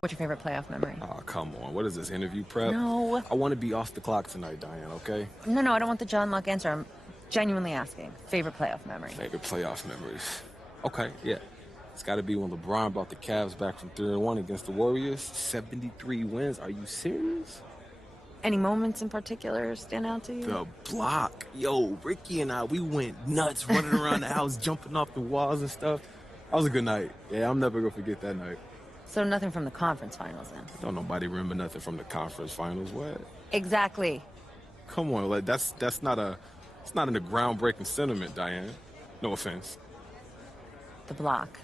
What's your favorite playoff memory? Oh, come on. What is this, interview prep? No. I want to be off the clock tonight, Diane, okay? No, I don't want the John Locke answer. I'm genuinely asking. Favorite playoff memory? Favorite playoff memories. Okay, yeah. It's got to be when LeBron brought the Cavs back from 3-1 against the Warriors. 73 wins. Are you serious? Any moments in particular stand out to you? The block. Yo, Ricky and I, we went nuts running around the house, jumping off the walls and stuff. That was a good night. Yeah, I'm never going to forget that night. So nothing from the conference finals then? Don't nobody remember nothing from the conference finals. What? Exactly. Come on, like that's not it's not in the groundbreaking sentiment, Diane. No offense. The block.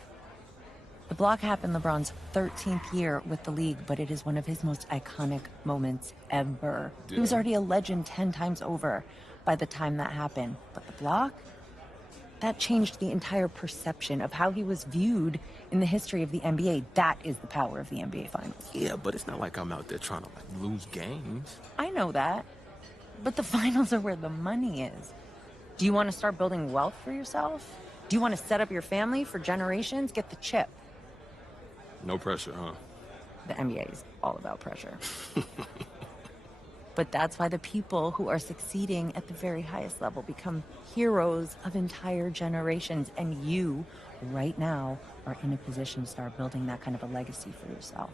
The block happened LeBron's 13th year with the league, but it is one of his most iconic moments ever. Yeah. He was already a legend 10 times over by the time that happened. But the block? That changed the entire perception of how he was viewed in the history of the NBA. That is the power of the NBA Finals. Yeah, but it's not like I'm out there trying to lose games. I know that. But the finals are where the money is. Do you want to start building wealth for yourself? Do you want to set up your family for generations? Get the chip. No pressure, huh? The NBA is all about pressure. But that's why the people who are succeeding at the very highest level become heroes of entire generations. And you, right now, are in a position to start building that kind of a legacy for yourself.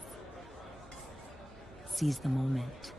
Seize the moment.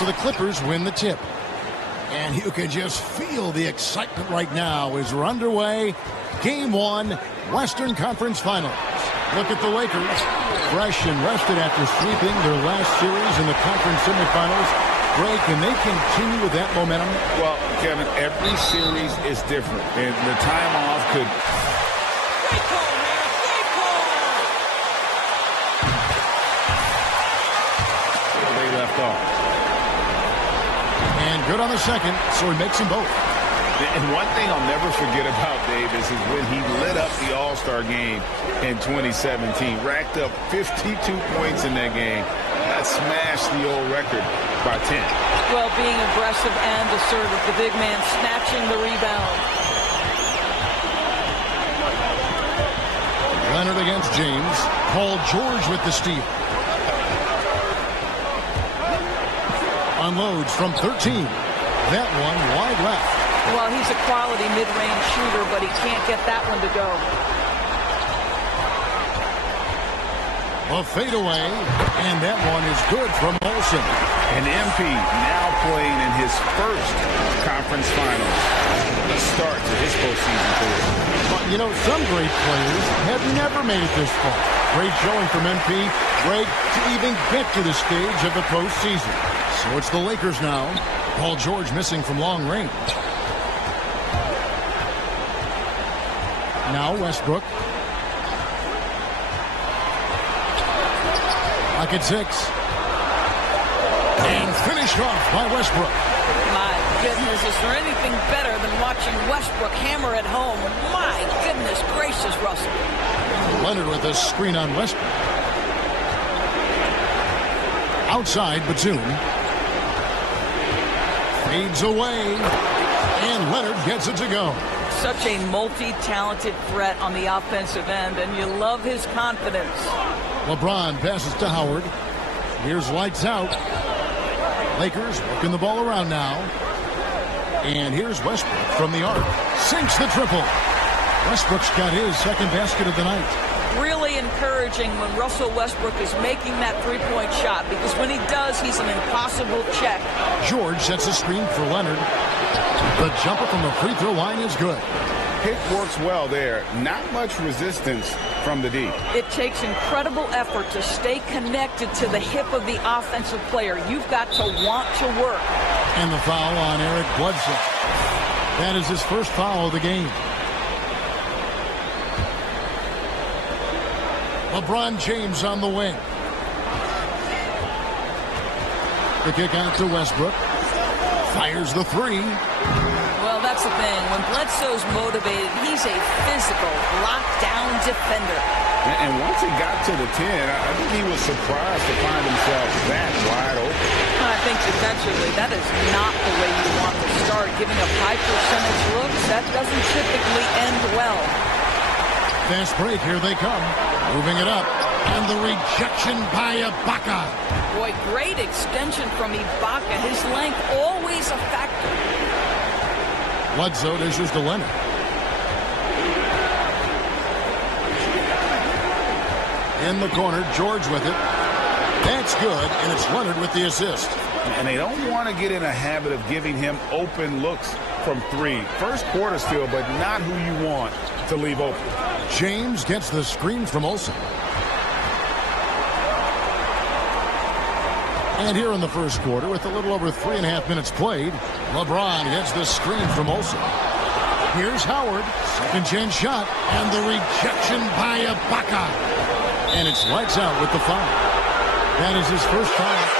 So the Clippers win the tip. And you can just feel the excitement right now as we're underway. Game 1, Western Conference Finals. Look at the Lakers, fresh and rested after sweeping their last series in the conference semifinals. Greg, can they continue with that momentum? Well, Kevin, every series is different, and the time off could... Great call, man! Great call! Where they left off. And good on the second, so he makes them both. And one thing I'll never forget about Davis is when he lit up the All-Star game in 2017. Racked up 52 points in that game. That smashed the old record by 10. Well, being aggressive and assertive, the big man snatching the rebound. Leonard against James. Paul George with the steal. Unloads from 13. That one wide left. Well, he's a quality mid-range shooter, but he can't get that one to go. A fadeaway, and that one is good from Olsen. And MP now playing in his first conference finals. A start to his postseason career. But, you know, some great players have never made it this far. Great showing from MP. Great to even get to the stage of the postseason. So it's the Lakers now. Paul George missing from long range. Now Westbrook. Pocket 6. And finished off by Westbrook. My goodness, is there anything better than watching Westbrook hammer at home? My goodness gracious, Russell. Leonard with a screen on Westbrook. Outside, Batum. Fades away. And Leonard gets it to go. Such a multi-talented threat on the offensive end, and you love his confidence. LeBron passes to Howard. Here's lights out. Lakers working the ball around now. And here's Westbrook from the arc. Sinks the triple. Westbrook's got his second basket of the night. Really encouraging when Russell Westbrook is making that three-point shot, because when he does, he's an impossible check. George sets a screen for Leonard. The jumper from the free throw line is good. Pick works well there. Not much resistance from the D. It takes incredible effort to stay connected to the hip of the offensive player. You've got to want to work. And the foul on Eric Bledsoe. That is his first foul of the game. LeBron James on the wing. The kick out to Westbrook. Fires the three. Well, that's the thing. When Bledsoe's motivated, he's a physical, lockdown defender. And once he got to the 10, I think he was surprised to find himself that wide open. I think defensively, that is not the way you want to start. Giving up high percentage looks, that doesn't typically end well. Fast break, here they come. Moving it up. And the rejection by Ibaka. Boy, great extension from Ibaka. His length always a factor. Bledsoe dishes to Leonard. In the corner, George with it. That's good, and it's Leonard with the assist. And they don't want to get in a habit of giving him open looks from three. First quarter still, but not who you want to leave open. James gets the screen from Olsen. And here in the first quarter, with a little over 3.5 minutes played, LeBron gets the screen from Olsen. Here's Howard, second chance shot, and the rejection by Ibaka. And it's lights out with the foul. That is his first foul.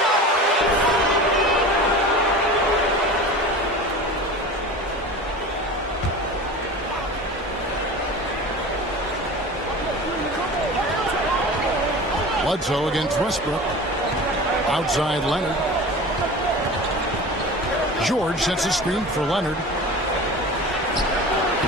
Bledsoe against Westbrook. Outside Leonard. George sets a screen for Leonard.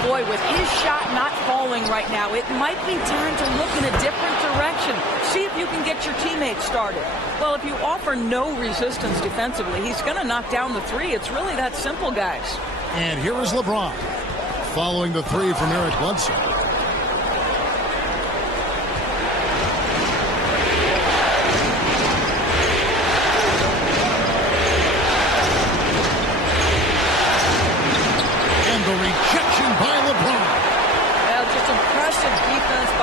Boy, with his shot not falling right now, it might be time to look in a different direction. See if you can get your teammates started. Well, if you offer no resistance defensively, he's going to knock down the three. It's really that simple, guys. And here is LeBron following the three from Eric Bledsoe.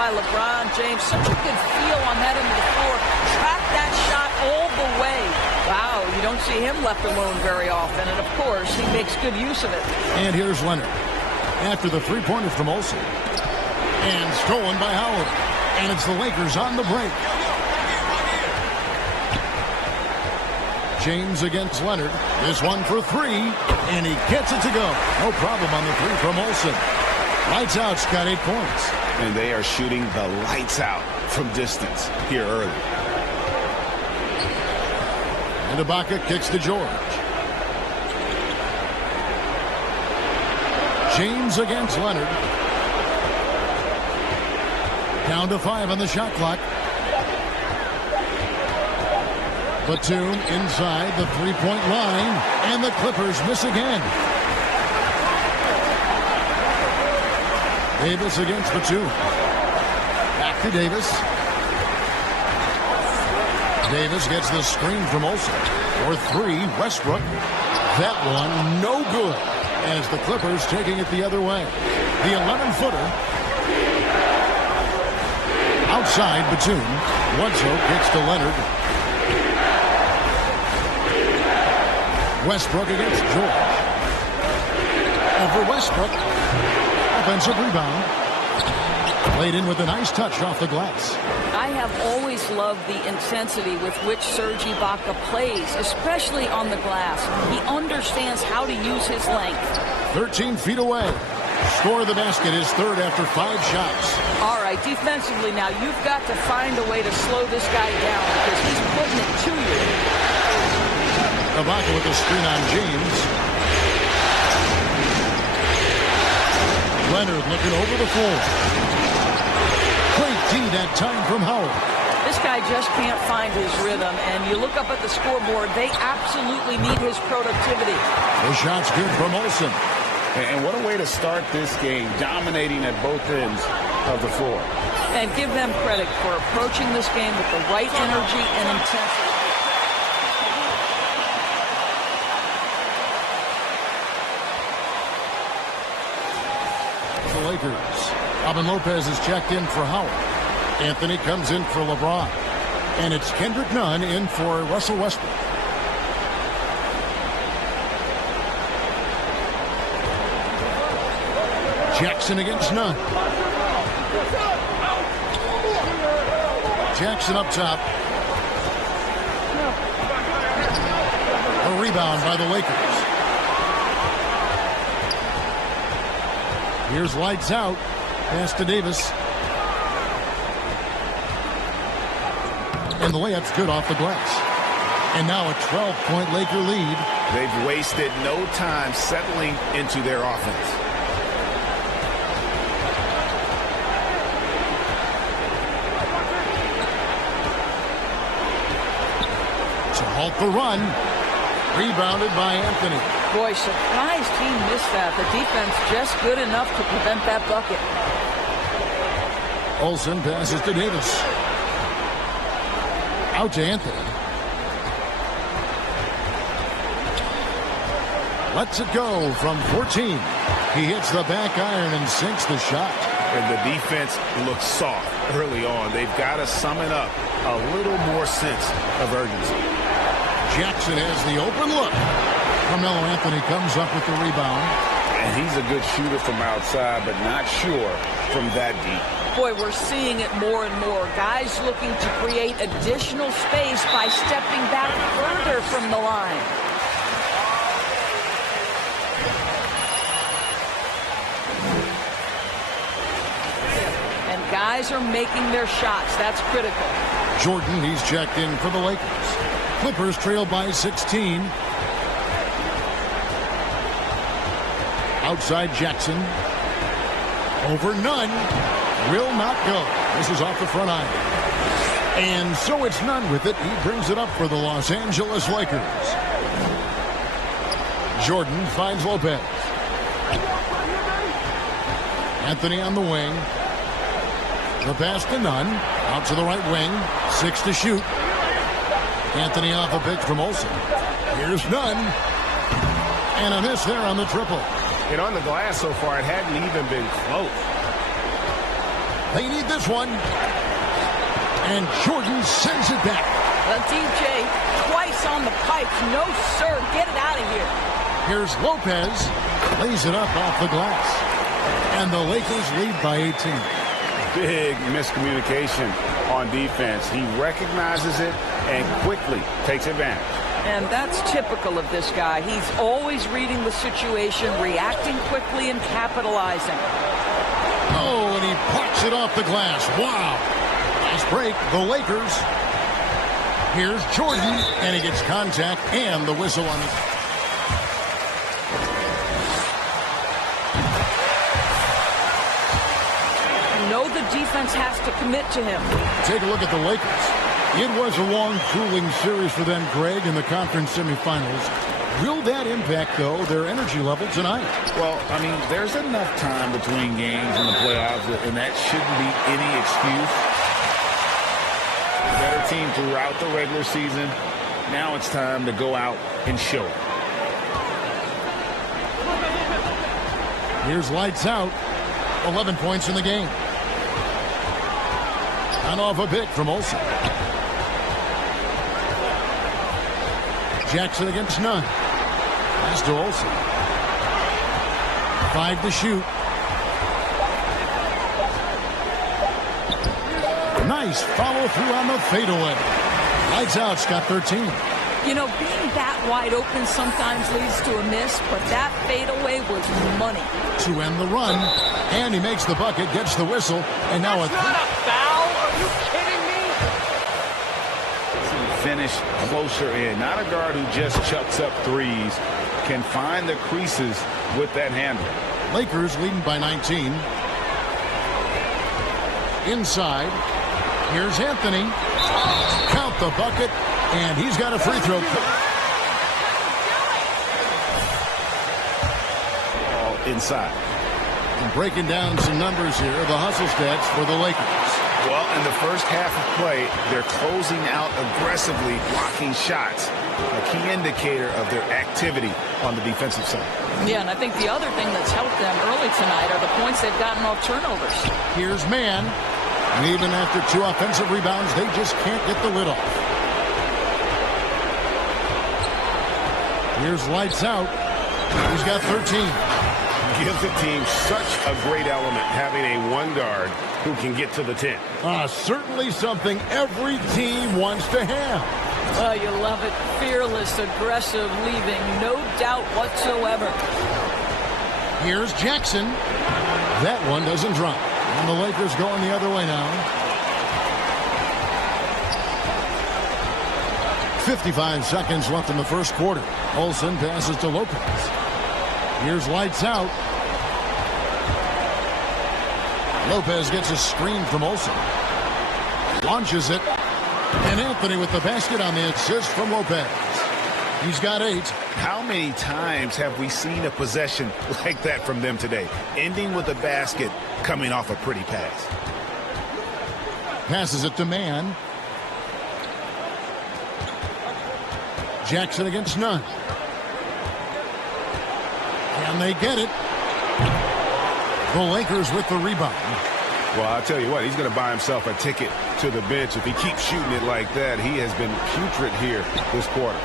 LeBron James, such a good feel on that end of the floor. Track that shot all the way. Wow, you don't see him left alone very often. And, of course, he makes good use of it. And here's Leonard. After the three-pointer from Olsen. And stolen by Howard. And it's the Lakers on the break. James against Leonard. This one for three. And he gets it to go. No problem on the three from Olsen. Lights out's got 8 points. And they are shooting the lights out from distance here early. And Ibaka kicks to George. James against Leonard. Down to 5 on the shot clock. Batum inside the three-point line. And the Clippers miss again. Davis against Batum. Back to Davis. Davis gets the screen from Olsen. For three, Westbrook. That one, no good. As the Clippers taking it the other way. The 11-footer. Outside Batum. Bledsoe kicks to Leonard. Westbrook against George. Over Westbrook. Offensive rebound. Played in with a nice touch off the glass. I have always loved the intensity with which Serge Ibaka plays, especially on the glass. He understands how to use his length. 13 feet away. Score the basket, his third after 5 shots. All right, defensively now, you've got to find a way to slow this guy down because he's putting it to you. Ibaka with the screen on James. Leonard looking over the floor. Great D that time from Howard. This guy just can't find his rhythm, and you look up at the scoreboard, they absolutely need his productivity. The shot's good from Olsen. And what a way to start this game, dominating at both ends of the floor. And give them credit for approaching this game with the right energy and intensity. The Lakers. Robin Lopez is checked in for Howard. Anthony comes in for LeBron. And it's Kendrick Nunn in for Russell Westbrook. Jackson against Nunn. Jackson up top. A rebound by the Lakers. Here's lights out. Pass to Davis. And the layup's good off the glass. And now a 12-point Laker lead. They've wasted no time settling into their offense. To halt the run. Rebounded by Anthony. Boy, surprised he missed that. The defense just good enough to prevent that bucket. Olsen passes to Davis. Out to Anthony. Lets it go from 14. He hits the back iron and sinks the shot. And the defense looks soft early on. They've got to sum it up. A little more sense of urgency. Jackson has the open look. Carmelo Anthony comes up with the rebound. And he's a good shooter from outside, but not sure from that deep. Boy, we're seeing it more and more. Guys looking to create additional space by stepping back further from the line. And guys are making their shots. That's critical. Jordan, he's checked in for the Lakers. Clippers trail by 16. Outside Jackson. Over Nunn. Will not go. This is off the front iron. And so it's Nunn with it. He brings it up for the Los Angeles Lakers. Jordan finds Lopez. Anthony on the wing. The pass to Nunn. Out to the right wing. 6 to shoot. Anthony off a pitch from Olsen. Here's Nunn. And a miss there on the triple. And on the glass so far, it hadn't even been close. They need this one. And Jordan sends it back. DJ twice on the pipes. No, sir. Get it out of here. Here's Lopez. Lays it up off the glass. And the Lakers lead by 18. Big miscommunication on defense. He recognizes it and quickly takes advantage. And that's typical of this guy. He's always reading the situation, reacting quickly, and capitalizing. Oh, and he pops it off the glass. Wow. Nice break. The Lakers. Here's Jordan, and he gets contact and the whistle on it. You know the defense has to commit to him. Take a look at the Lakers. It was a long, cooling series for them, Greg, in the conference semifinals. Will that impact, though, their energy level tonight? Well, I mean, there's enough time between games in the playoffs, and that shouldn't be any excuse. Better team throughout the regular season. Now it's time to go out and show it. Here's lights out. 11 points in the game. And off a pick from Olsen. Jackson against Nunn. Pass to Olsen. 5 to shoot. Nice follow through on the fadeaway. Lights out, Scott 13. You know, being that wide open sometimes leads to a miss, but that fadeaway was money. To end the run. And he makes the bucket, gets the whistle, and now That's not a foul. Are you kidding me? Finish closer in. Not a guard who just chucks up threes. Can find the creases with that handle. Lakers leading by 19. Inside. Here's Anthony. Count the bucket. And he's got a free throw. inside. And breaking down some numbers here, the hustle stats for the Lakers. Well, in the first half of play, they're closing out aggressively, blocking shots. A key indicator of their activity on the defensive side. Yeah, and I think the other thing that's helped them early tonight are the points they've gotten off turnovers. Here's Man. And even after 2 offensive rebounds, they just can't get the lid off. Here's Lights Out. He's got 13. Gives the team such a great element having a one guard who can get to the 10. Certainly something every team wants to have. Oh, you love it. Fearless, aggressive, leaving no doubt whatsoever. Here's Jackson. That one doesn't drop. And the Lakers going the other way now. 55 seconds left in the first quarter. Olsen passes to Lopez. Here's Lights Out. Lopez gets a screen from Olsen. Launches it. And Anthony with the basket on the assist from Lopez. He's got 8. How many times have we seen a possession like that from them today? Ending with a basket, coming off a pretty pass. Passes it to Man. Jackson against Nunn. Can they get it? The Lakers with the rebound. Well, I'll tell you what, he's going to buy himself a ticket to the bench. If he keeps shooting it like that, he has been putrid here this quarter.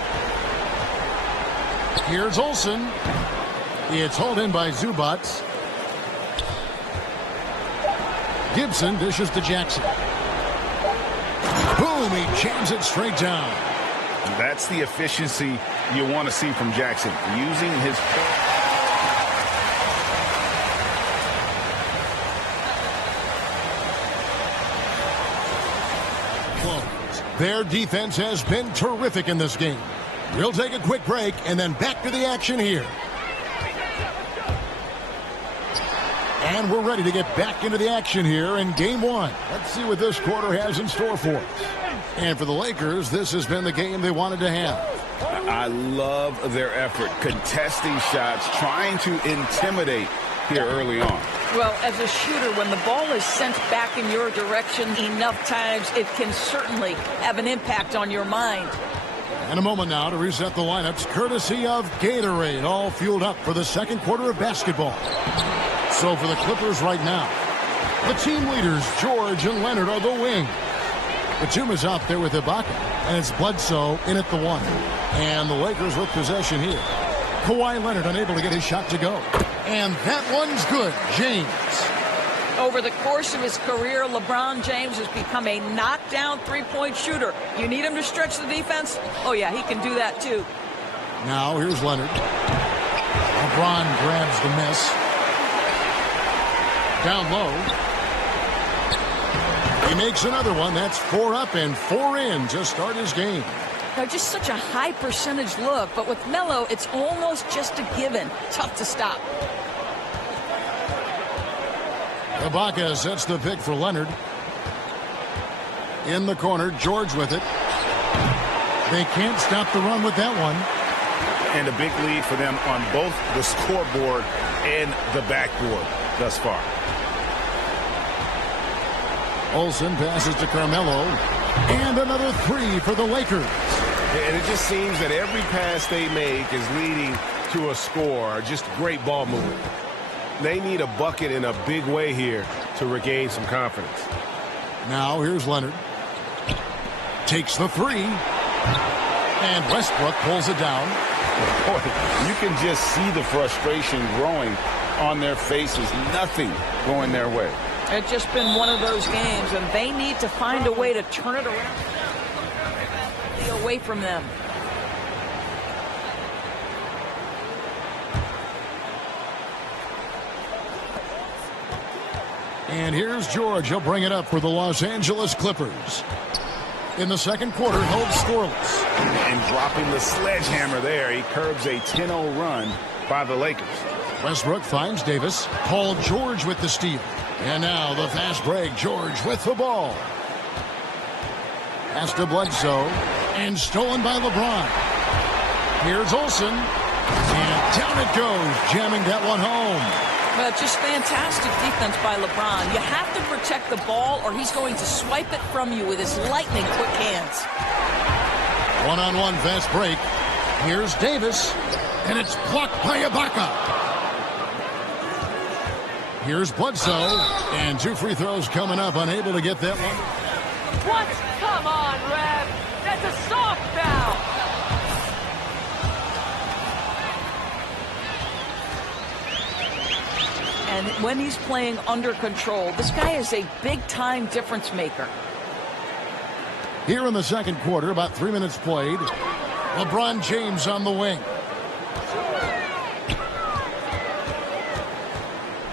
Here's Olsen. It's hauled in by Zubac. Gibson dishes to Jackson. Boom, he jams it straight down. That's the efficiency you want to see from Jackson. Using his... Their defense has been terrific in this game. We'll take a quick break and then back to the action here. And we're ready to get back into the action here in Game 1. Let's see what this quarter has in store for us. And for the Lakers, this has been the game they wanted to have. I love their effort, contesting shots, trying to intimidate here early on. Well, as a shooter, when the ball is sent back in your direction enough times, it can certainly have an impact on your mind. And a moment now to reset the lineups, courtesy of Gatorade, all fueled up for the second quarter of basketball. So for the Clippers right now, the team leaders, George and Leonard, are the wing. Batum is out there with Ibaka, and it's Bledsoe in at the 1. And the Lakers with possession here. Kawhi Leonard unable to get his shot to go. And that one's good. James. Over the course of his career, LeBron James has become a knockdown three-point shooter. You need him to stretch the defense? Oh, yeah, he can do that, too. Now, here's Leonard. LeBron grabs the miss. Down low. He makes another one. That's 4 up and 4 in to start his game. Now, just such a high percentage look, but with Melo, it's almost just a given. Tough to stop. Ibaka sets the pick for Leonard. In the corner, George with it. They can't stop the run with that one. And a big lead for them on both the scoreboard and the backboard thus far. Olsen passes to Carmelo. And another 3 for the Lakers. And it just seems that every pass they make is leading to a score. Just great ball movement. They need a bucket in a big way here to regain some confidence. Now here's Leonard. Takes the 3. And Westbrook pulls it down. Boy, you can just see the frustration growing on their faces. Nothing going their way. It's just been one of those games, and they need to find a way to turn it around. Away from them. And here's George. He'll bring it up for the Los Angeles Clippers. In the second quarter, held scoreless. And dropping the sledgehammer there, he curbs a 10-0 run by the Lakers. Westbrook finds Davis. Paul George with the steal. And now the fast break. George with the ball. Pass to Bledsoe. And stolen by LeBron. Here's Olsen. And down it goes, jamming that one home. Well, just fantastic defense by LeBron. You have to protect the ball or he's going to swipe it from you with his lightning quick hands. One-on-one fast break. Here's Davis, and it's blocked by Ibaka. Here's Bledsoe, and 2 free throws coming up, unable to get that one. What? Come on, Rev. That's a soft foul. And when he's playing under control, this guy is a big-time difference maker. Here in the second quarter, about 3 minutes played. LeBron James on the wing.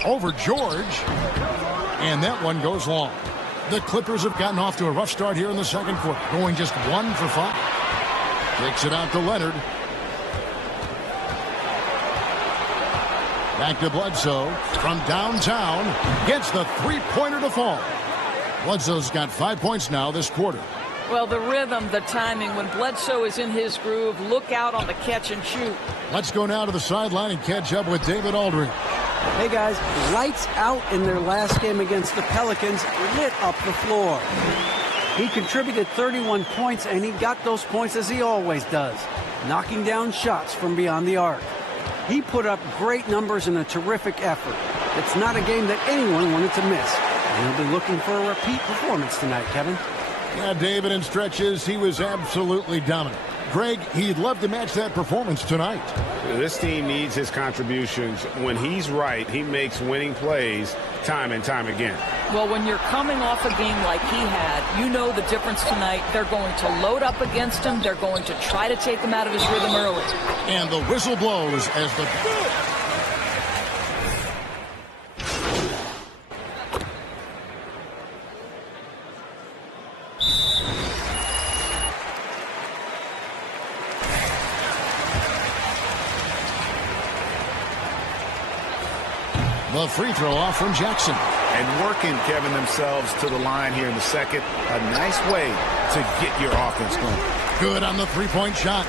Over George. And that one goes long. The Clippers have gotten off to a rough start here in the second quarter, going just 1 for 5. Takes it out to Leonard. Back to Bledsoe from downtown. Gets the three-pointer to fall. Bledsoe's got 5 points now this quarter. Well, the rhythm, the timing, when Bledsoe is in his groove, look out on the catch and shoot. Let's go now to the sideline and catch up with David Aldridge. Hey guys, lights out in their last game against the Pelicans, lit up the floor. He contributed 31 points, and he got those points as he always does, knocking down shots from beyond the arc. He put up great numbers in a terrific effort. It's not a game that anyone wanted to miss. And he'll be looking for a repeat performance tonight, Kevin. Yeah, David, in stretches, he was absolutely dominant. Greg, he'd love to match that performance tonight. This team needs his contributions. When he's right, he makes winning plays time and time again. Well, when you're coming off a game like he had, you know the difference tonight. They're going to load up against him. They're going to try to take him out of his rhythm early. And the whistle blows as the... The free throw off from Jackson. And working, Kevin, themselves to the line here in the second. A nice way to get your offense going. Good on the three-point shot.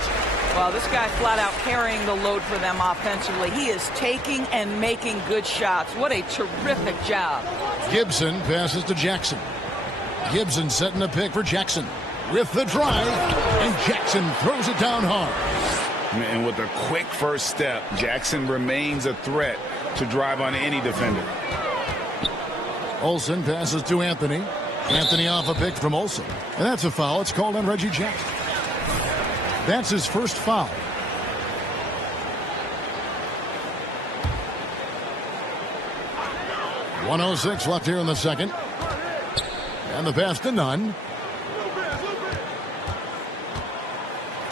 Well, this guy flat out carrying the load for them offensively. He is taking and making good shots. What a terrific job. Gibson passes to Jackson. Gibson setting a pick for Jackson. With the drive, and Jackson throws it down hard. And with a quick first step, Jackson remains a threat to drive on any defender. Olsen passes to Anthony. Anthony off a pick from Olsen. And that's a foul. It's called on Reggie Jackson. That's his first foul. .106 left here in the second. And the pass to Nunn.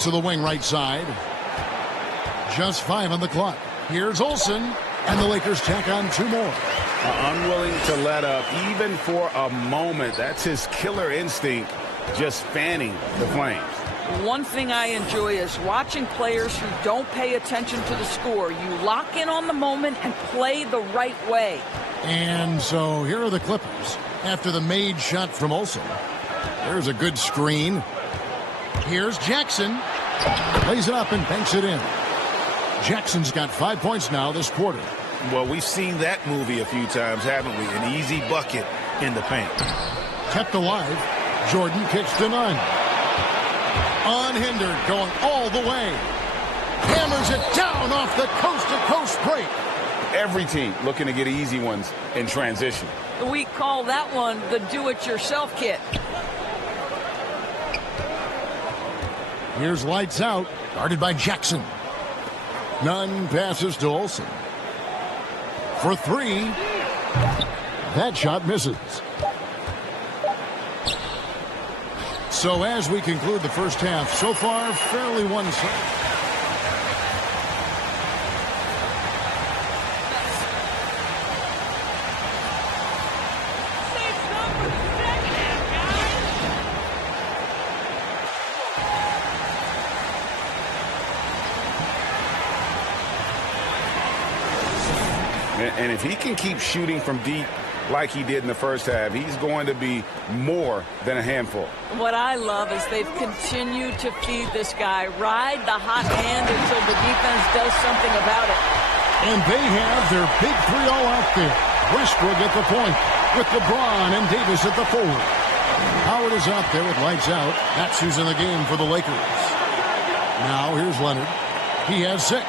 To the wing right side. Just 5 on the clock. Here's Olsen. And the Lakers tack on 2 more. Unwilling to let up even for a moment. That's his killer instinct, just fanning the flames. One thing I enjoy is watching players who don't pay attention to the score. You lock in on the moment and play the right way. And so here are the Clippers after the made shot from Olsen. There's a good screen. Here's Jackson. Lays it up and banks it in. Jackson's got 5 points now this quarter. Well, we've seen that movie a few times, haven't we? An easy bucket in the paint. Kept alive. Jordan kicks to Nunn. Unhindered, going all the way. Hammers it down off the coast-to-coast break. Every team looking to get easy ones in transition. We call that one the do-it-yourself kit. Here's lights out, guarded by Jackson. Nunn passes to Olsen. For 3. That shot misses. So as we conclude the first half, so far fairly one-sided. And if he can keep shooting from deep like he did in the first half, he's going to be more than a handful. What I love is they've continued to feed this guy, ride the hot hand until the defense does something about it. And they have their big three all out there. Westbrook at the point with LeBron and Davis at the forward. Howard is out there with lights out. That's who's in the game for the Lakers. Now here's Leonard. He has 6.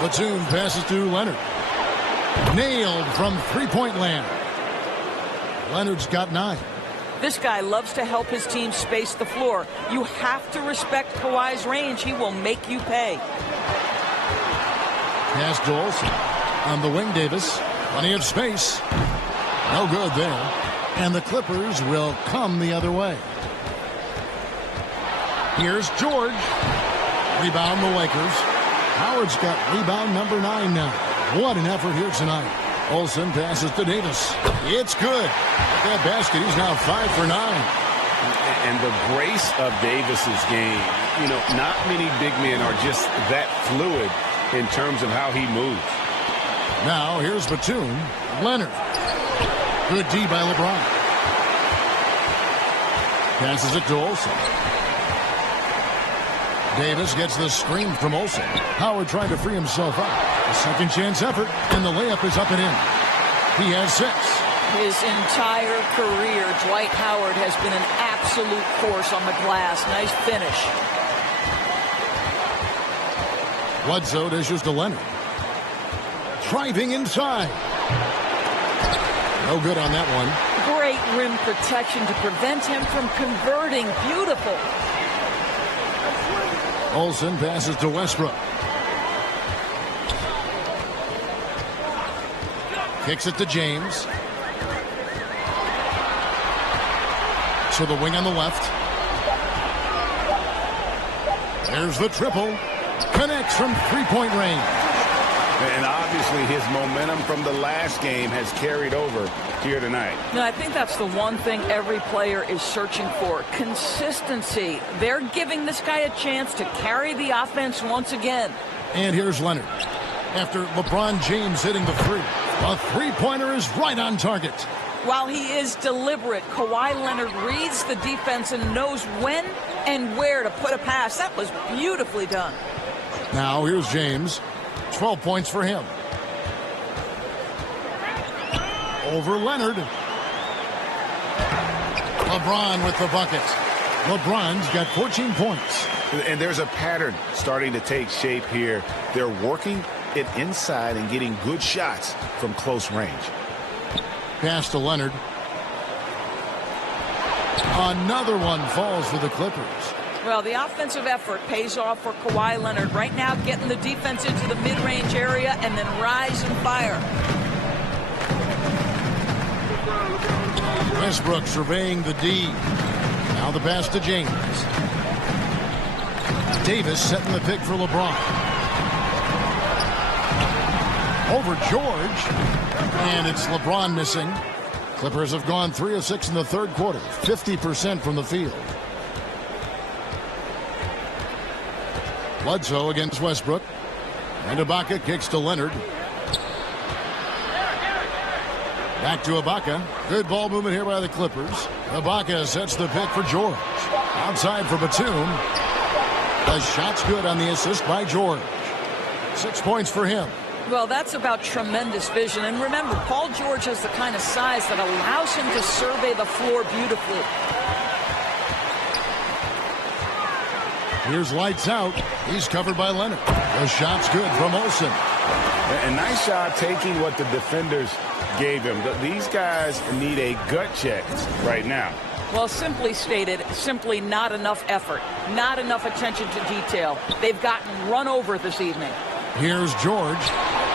Batum passes to Leonard. Nailed from three-point land. Leonard's got 9. This guy loves to help his team space the floor. You have to respect Kawhi's range. He will make you pay. Pass to Olsen. On the wing, Davis. Plenty of space. No good there. And the Clippers will come the other way. Here's George. Rebound the Lakers. Howard's got rebound number 9 now. What an effort here tonight. Olsen passes to Davis. It's good. With that basket, he's now 5 for 9. And the grace of Davis's game, not many big men are just that fluid in terms of how he moves. Now here's Batum. Leonard. Good D by LeBron. Passes it to Olsen. Davis gets the screen from Olsen. Howard trying to free himself up. A second chance effort, and the layup is up and in. He has 6. His entire career, Dwight Howard has been an absolute force on the glass. Nice finish. Bledsoe dishes to Leonard. Driving inside. No good on that one. Great rim protection to prevent him from converting. Beautiful. Olsen passes to Westbrook. Kicks it to James. To the wing on the left. There's the triple. Connects from three-point range. And obviously his momentum from the last game has carried over here tonight. No, I think that's the one thing every player is searching for. Consistency. They're giving this guy a chance to carry the offense once again. And here's Leonard. After LeBron James hitting the free. A three-pointer is right on target. While he is deliberate, Kawhi Leonard reads the defense and knows when and where to put a pass. That was beautifully done. Now here's James. 12 points for him. Over Leonard. LeBron with the bucket. LeBron's got 14 points. And there's a pattern starting to take shape here. They're working it inside and getting good shots from close range. Pass to Leonard. Another one falls for the Clippers. Well, the offensive effort pays off for Kawhi Leonard. Right now, getting the defense into the mid-range area and then rise and fire. Westbrook surveying the D. Now the pass to James. Davis setting the pick for LeBron. Over George. And it's LeBron missing. Clippers have gone 3 of 6 in the third quarter. 50% from the field. Bledsoe against Westbrook. And Ibaka kicks to Leonard. Back to Ibaka. Good ball movement here by the Clippers. Ibaka sets the pick for George. Outside for Batum. The shot's good on the assist by George. 6 points for him. Well, that's about tremendous vision. And remember, Paul George has the kind of size that allows him to survey the floor beautifully. Here's lights out. He's covered by Leonard. The shot's good from Olsen. A nice shot taking what the defenders gave him. These guys need a gut check right now. Well, simply stated, simply not enough effort, not enough attention to detail. They've gotten run over this evening. Here's George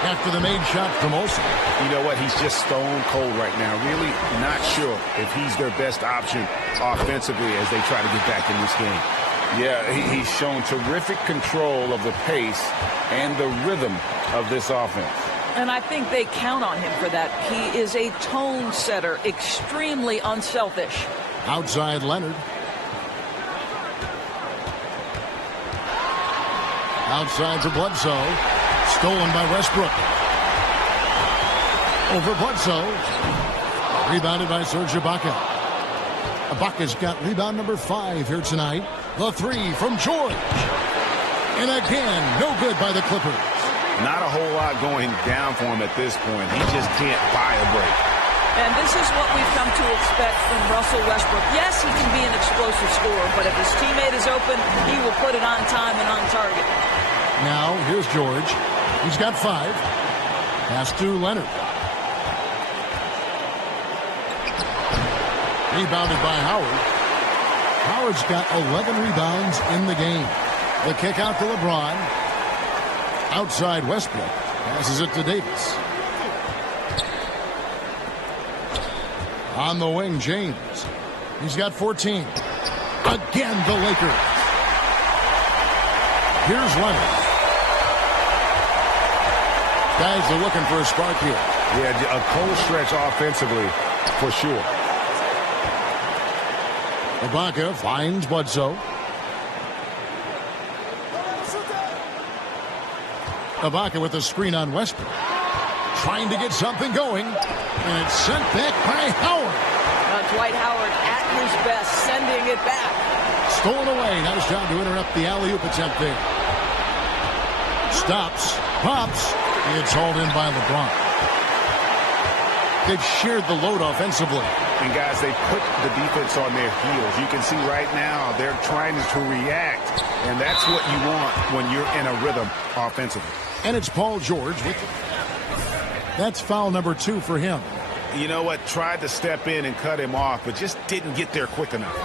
after the made shot from Olsen. You know what? He's just stone cold right now. Really not sure if he's their best option offensively as they try to get back in this game. Yeah, he's shown terrific control of the pace and the rhythm of this offense. And I think they count on him for that. He is a tone setter, extremely unselfish. Outside Leonard. Outside for Bledsoe. Stolen by Westbrook. Over Bledsoe. Rebounded by Serge Ibaka. Ibaka's got rebound number 5 here tonight. The three from George. And again, no good by the Clippers. Not a whole lot going down for him at this point. He just can't buy a break. And this is what we've come to expect from Russell Westbrook. Yes, he can be an explosive scorer, but if his teammate is open, he will put it on time and on target. Now, here's George. He's got 5. Pass to Leonard. Rebounded by Howard. Howard's got 11 rebounds in the game. The kick out to LeBron. Outside Westbrook. Passes it to Davis. On the wing, James. He's got 14. Again, the Lakers. Here's Leonard. Guys are looking for a spark here. Yeah, a cold stretch offensively, for sure. Ibaka finds Bledsoe. Ibaka with a screen on Westbrook. Trying to get something going. And it's sent back by Howard. Dwight Howard at his best, sending it back. Stolen away. Nice job to interrupt the alley-oop attempt there. Stops. Pops. It's hauled in by LeBron. They've shared the load offensively. And guys, they put the defense on their heels. You can see right now they're trying to react. And that's what you want when you're in a rhythm offensively. And it's Paul George with it. That's foul number 2 for him. You know what? Tried to step in and cut him off, but just didn't get there quick enough.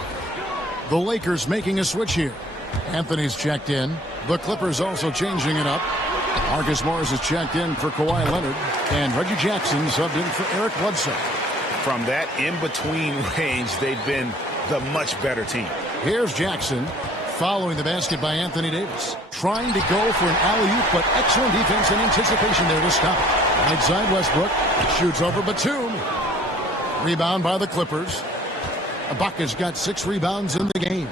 The Lakers making a switch here. Anthony's checked in. The Clippers also changing it up. Marcus Morris is checked in for Kawhi Leonard. And Reggie Jackson subbed in for Eric Bledsoe. From that in-between range, they've been the much better team. Here's Jackson following the basket by Anthony Davis. Trying to go for an alley-oop, but excellent defense and anticipation there to stop. Right side Westbrook. Shoots over Batum. Rebound by the Clippers. Ibaka's got 6 rebounds in the game.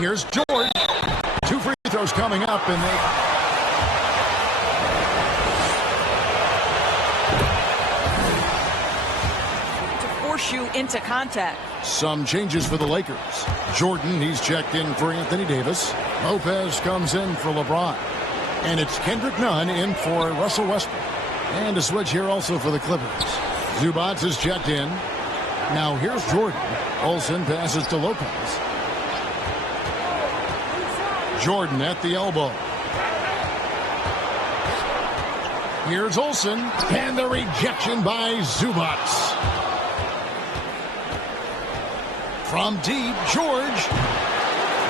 Here's George. 2 free throws coming up, and they... You into contact. Some changes for the Lakers. Jordan, he's checked in for Anthony Davis. Lopez comes in for LeBron. And it's Kendrick Nunn in for Russell Westbrook. And a switch here also for the Clippers. Zubac is checked in. Now here's Jordan. Olsen passes to Lopez. Jordan at the elbow. Here's Olsen. And the rejection by Zubac. From deep, George.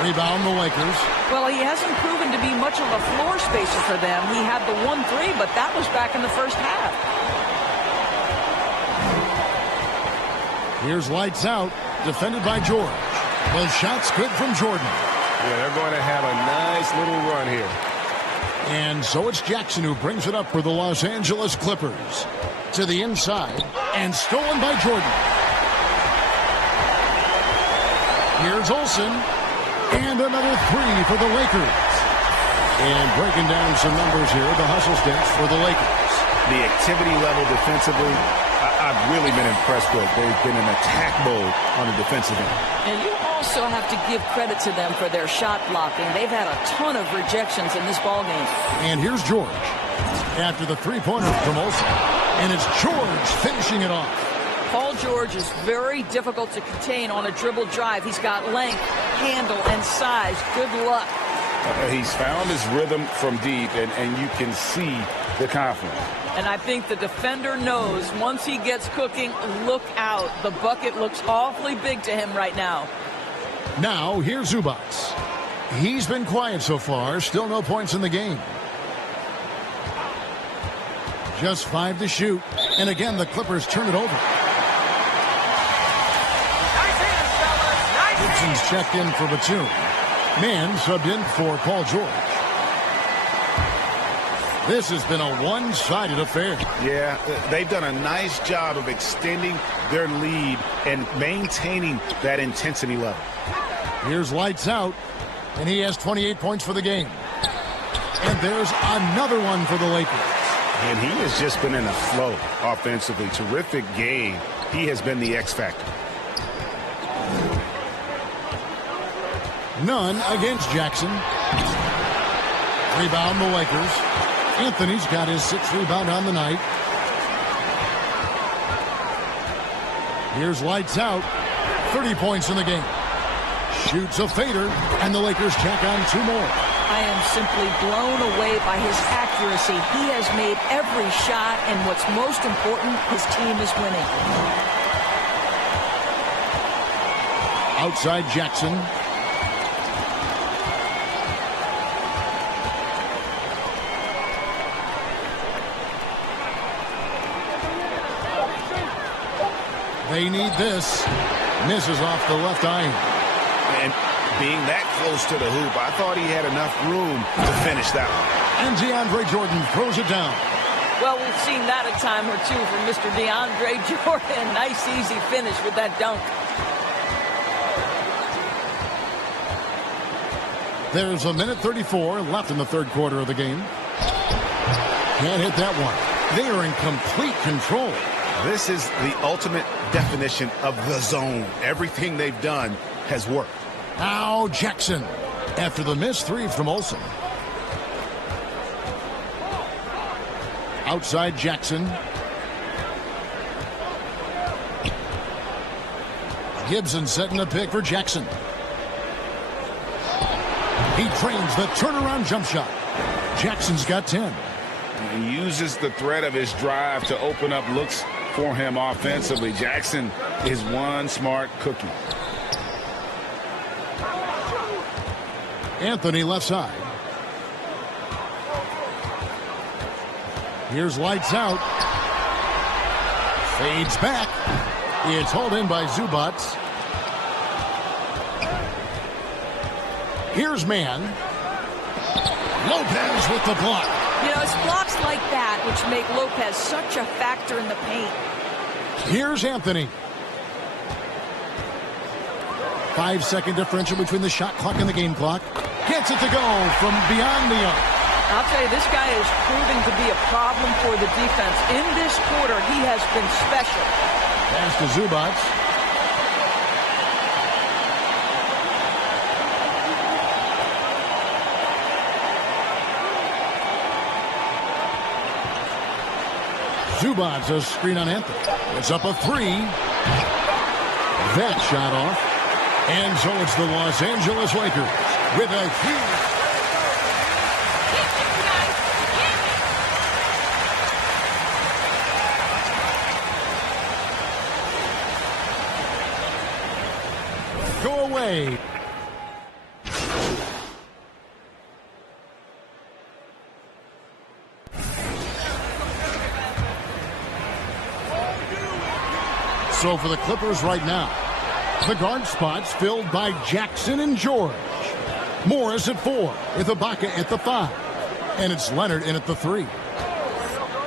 Rebound the Lakers. Well, he hasn't proven to be much of a floor spacer for them. He had the 1-3, but that was back in the first half. Here's lights out. Defended by George. The shot's good from Jordan. Yeah, they're going to have a nice little run here. And so it's Jackson who brings it up for the Los Angeles Clippers. To the inside. And stolen by Jordan. Here's Olsen. And another 3 for the Lakers. And breaking down some numbers here, the hustle stats for the Lakers. The activity level defensively, I've really been impressed with. They've been in attack mode on the defensive end. And you also have to give credit to them for their shot blocking. They've had a ton of rejections in this ballgame. And here's George. After the three-pointer from Olsen. And it's George finishing it off. Paul George is very difficult to contain on a dribble drive. He's got length, handle, and size. Good luck. He's found his rhythm from deep, and you can see the confidence. And I think the defender knows once he gets cooking, look out. The bucket looks awfully big to him right now. Now, here's Zubac. He's been quiet so far. Still no points in the game. Just 5 to shoot. And again, the Clippers turn it over. Gibson's checked in for Batum. Mann subbed in for Paul George. This has been a one-sided affair. Yeah, they've done a nice job of extending their lead and maintaining that intensity level. Here's lights out, and he has 28 points for the game. And there's another one for the Lakers. And he has just been in a flow offensively. Terrific game. He has been the X factor. None against Jackson. Rebound the Lakers. Anthony's got his 6th rebound on the night. Here's lights out. 30 points in the game. Shoots a fader, and the Lakers tack on 2 more. I am simply blown away by his accuracy. He has made every shot, and what's most important, his team is winning. Outside Jackson. They need this. Misses off the left iron. And being that close to the hoop, I thought he had enough room to finish that one. And DeAndre Jordan throws it down. Well, we've seen that a time or two from Mr. DeAndre Jordan. Nice, easy finish with that dunk. There's a minute 34 left in the 3rd quarter of the game. Can't hit that one. They are in complete control. This is the ultimate definition of the zone. Everything they've done has worked. Now Jackson after the missed 3 from Olsen. Outside Jackson. Gibson setting a pick for Jackson. He trains the turnaround jump shot. Jackson's got 10. He uses the threat of his drive to open up looks for him offensively. Jackson is one smart cookie. Anthony left side. Here's lights out. Fades back. It's hauled in by Zubac. Here's man. Lopez with the block. You know, it's blocks like that which make Lopez such a factor in the paint. Here's Anthony. 5-second differential between the shot clock and the game clock. Gets it to go from beyond the arc. I'll tell you, this guy is proving to be a problem for the defense. In this quarter, he has been special. Pass to Zubac. Zubac, a screen on Anthony. It's up a 3. That shot off. And so it's the Los Angeles Lakers with a huge... Go away. So for the Clippers right now, the guard spots filled by Jackson and George. Morris at 4, with Ibaka at the 5. And it's Leonard in at the 3.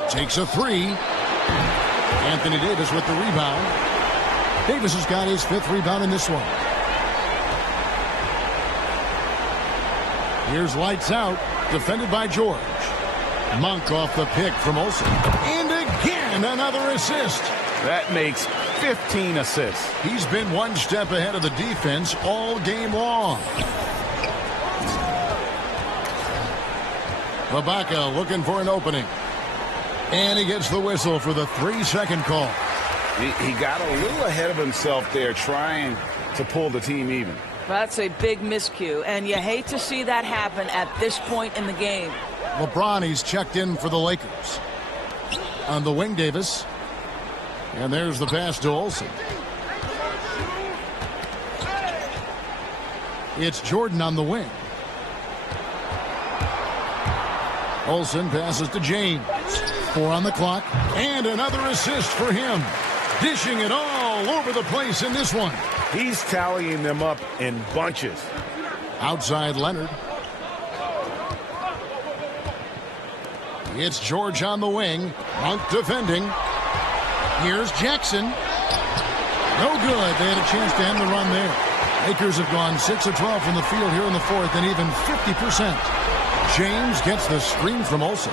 Takes a 3. Anthony Davis with the rebound. Davis has got his 5th rebound in this one. Here's lights out, defended by George. Monk off the pick from Olsen. And again, another assist. That makes 15 assists. He's been one step ahead of the defense all game long. Ibaka looking for an opening. And he gets the whistle for the 3-second call. He got a little ahead of himself there trying to pull the team even. That's a big miscue, and you hate to see that happen at this point in the game. LeBron, he's checked in for the Lakers. On the wing, Davis. And there's the pass to Olsen. It's Jordan on the wing. Olsen passes to James. 4 on the clock. And another assist for him. Dishing it all over the place in this one. He's tallying them up in bunches. Outside Leonard. It's George on the wing. Monk defending. Here's Jackson. No good. They had a chance to end the run there. Lakers have gone 6 of 12 from the field here in the 4th and even 50%. James gets the screen from Olsen.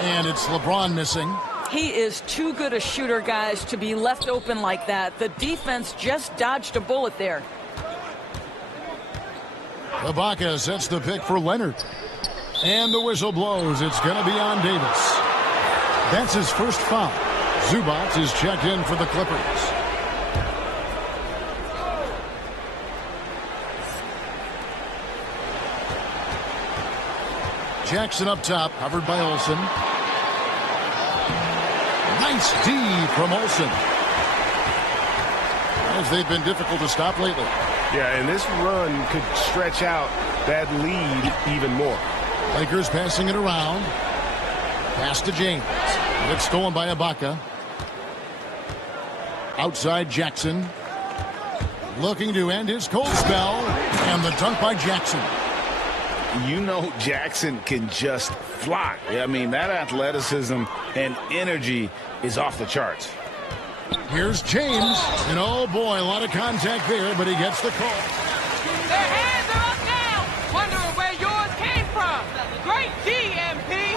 And it's LeBron missing. He is too good a shooter, guys, to be left open like that. The defense just dodged a bullet there. Ibaka sets the pick for Leonard. And the whistle blows. It's going to be on Davis. That's his first foul. Zubac is checked in for the Clippers. Jackson up top, covered by Olsen. Nice D from Olsen. As they've been difficult to stop lately. Yeah, and this run could stretch out that lead even more. Lakers passing it around. Pass to James. It's stolen by Ibaka. Outside Jackson. Looking to end his cold spell. And the dunk by Jackson. You know Jackson can just fly. I mean, that athleticism and energy is off the charts. Here's James. And oh boy, a lot of contact there, but he gets the call. Their hands are up now. Wondering where yours came from. Great DMP.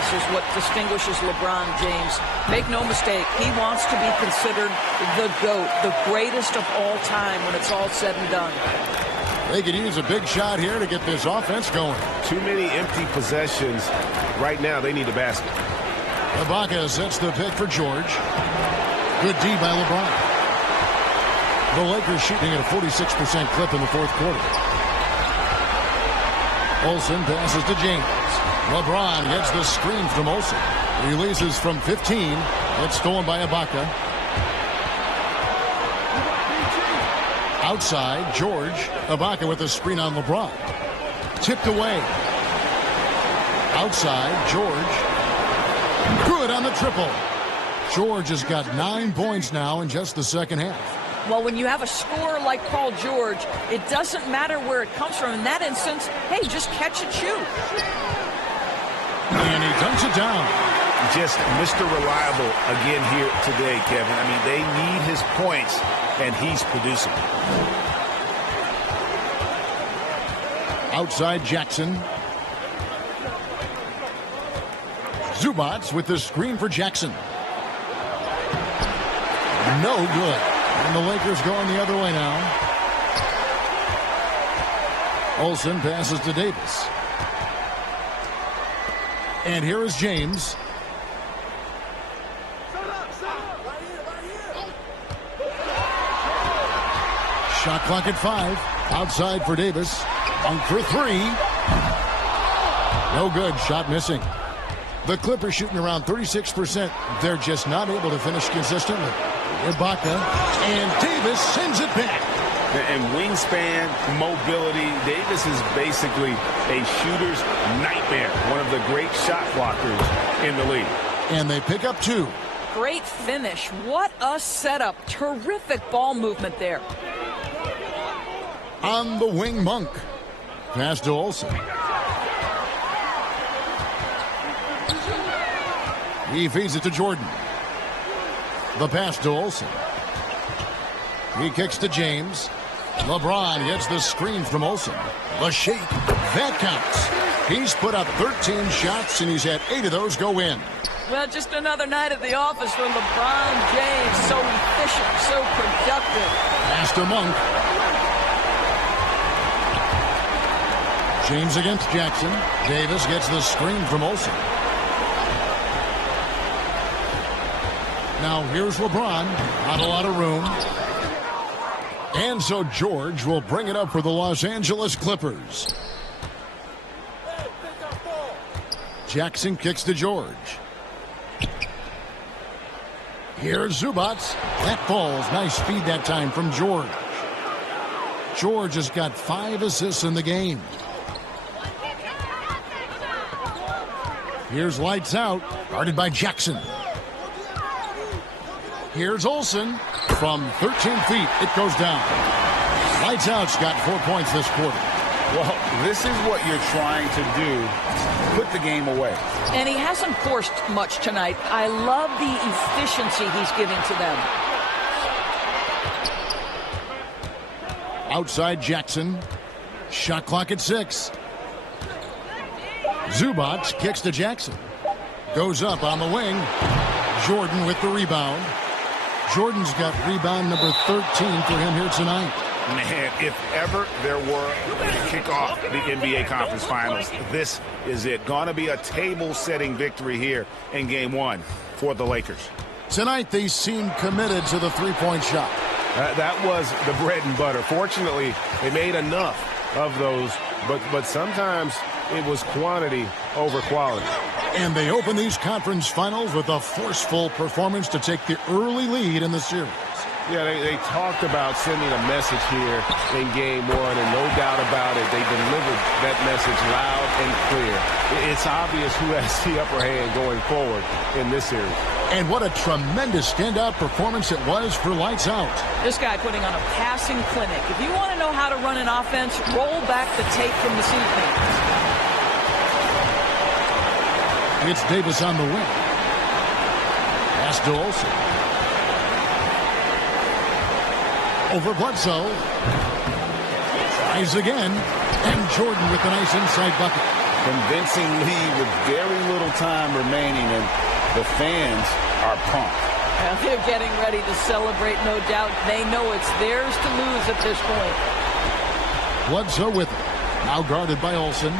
This is what distinguishes LeBron James. Make no mistake, he wants to be considered the GOAT, the greatest of all time when it's all said and done. They could use a big shot here to get this offense going. Too many empty possessions. Right now, they need a basket. Ibaka sets the pick for George. Good D by LeBron. The Lakers shooting at a 46% clip in the fourth quarter. Olsen passes to James. LeBron gets the screen from Olsen. Releases from 15. It's stolen by Ibaka. Outside, George. Ibaka with the screen on LeBron. Tipped away. Outside, George. Good on the triple. George has got 9 points now in just the second half. Well, when you have a scorer like Paul George, it doesn't matter where it comes from. In that instance, hey, just catch and shoot. And he dunks it down. Just Mr. Reliable again here today, Kevin. I mean, they need his points, and he's producing. Outside Jackson. Zubac with the screen for Jackson. No good. And the Lakers going the other way now. Olsen passes to Davis. And here is James. Shot clock at 5. Outside for Davis. Dunk for 3. No good. Shot missing. The Clippers shooting around 36%. They're just not able to finish consistently. Ibaka and Davis sends it back. And wingspan, mobility, Davis is basically a shooter's nightmare. One of the great shot blockers in the league. And they pick up 2. Great finish. What a setup. Terrific ball movement there. On the wing, Monk. Pass to Olsen. He feeds it to Jordan. The pass to Olsen. He kicks to James. LeBron gets the screen from Olsen. The shake. That counts. He's put up 13 shots, and he's had 8 of those go in. Well, just another night at the office for LeBron James. So efficient, so productive. Pass to Monk. James against Jackson. Davis gets the screen from Olsen. Now here's LeBron. Not a lot of room. And so George will bring it up for the Los Angeles Clippers. Jackson kicks to George. Here's Zubac. That falls. Nice feed that time from George. George has got 5 assists in the game. Here's lights out. Guarded by Jackson. Here's Olsen. From 13 feet, it goes down. Lights out's got 4 points this quarter. Well, this is what you're trying to do. Put the game away. And he hasn't forced much tonight. I love the efficiency he's giving to them. Outside Jackson. Shot clock at 6. Zubac kicks to Jackson. Goes up on the wing. Jordan with the rebound. Jordan's got rebound number 13 for him here tonight. Man, if ever there were to kick off the NBA Conference Finals, this is it. Gonna be a table-setting victory here in Game 1 for the Lakers. Tonight, they seem committed to the three-point shot. That was the bread and butter. Fortunately, they made enough of those, but sometimes it was quantity over quality. And they open these conference finals with a forceful performance to take the early lead in the series. Yeah, they talked about sending a message here in Game 1, and no doubt about it, they delivered that message loud and clear. It's obvious who has the upper hand going forward in this series. And what a tremendous standout performance it was for Lights Out. This guy putting on a passing clinic. If you want to know how to run an offense, roll back the tape from this evening. It's Davis on the wing. Pass to Olsen. Over Bledsoe. Tries again. And Jordan with a nice inside bucket. Convincing lead with very little time remaining, and the fans are pumped. Well, they're getting ready to celebrate, no doubt. They know it's theirs to lose at this point. Bledsoe with it. Now guarded by Olsen.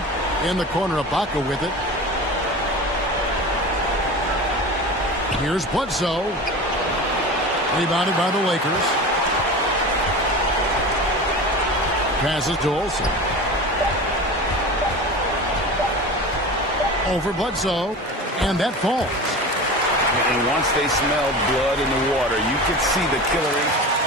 In the corner, Ibaka with it. Here's Bledsoe. Rebounded by the Lakers. Passes to Olsen. Over Bledsoe. And that falls. And once they smelled blood in the water, you could see the killer instinct